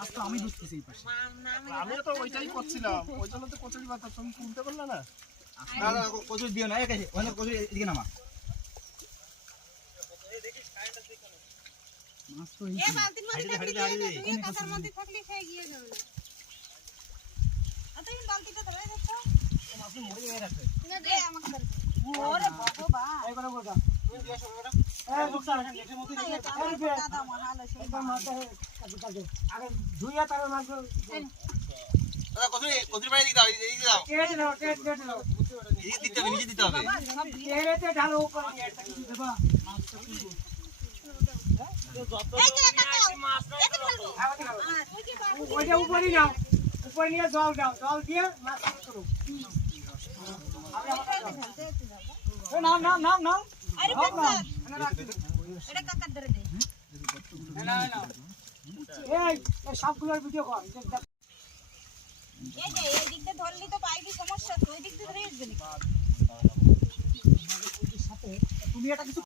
মাছ তো আমি ধরতেছি এই পাশে। আমিও তো ওইটাই করছিলাম, ওই জন্য তো কচুরি পাতা তুমি তুলতে পারলে না। না না কচুরি দিও না, এই কাছে ওখানে কচুরি এদিকে নামা। মাছ তো এই এ বালতির মধ্যে থাকলে তুমি কাঁচার মধ্যে থাকলে খেয়ে গিয়ে যাবে না। তুমি বালতিটা ধরে দেখো। মাছ মরে গেছে। না দে আমাকে ধরে। ওরে ভগবান। এই করে বলটা তুমি দিয়ে আসো বেটা। এই বুকটা রাখেন গেটের মধ্যে রেখে দাদা মানালো সেই মাছটা কাটে আগে ধুইয়া তারপর মাছ দাদা কচুরি পানি দিতে হবে, এদিকে দাও, কেটে দাও কেটে দাও এদিকে দিতে হবে, নিচে দিতে হবে। কেটে ঢালো উপরে নিয়ে একটা কিছু দেবা এই যে একটা মাছ এতে ফেলবো। ওইটা উপরে নাও, উপরে নিয়ে জল দাও, জল দিয়ে মাছ করো। নাও নাও নাও নাও আরে বাচ্চা এটা কাকার ধরে দে। না না এই সবগুলোর ভিডিও কর। এই যে এই দিক দিয়ে ধরলি তো পাইবি সমস্যা, তো ওই দিক দিয়ে ধরে আসবে না। তুমি এটা কিছু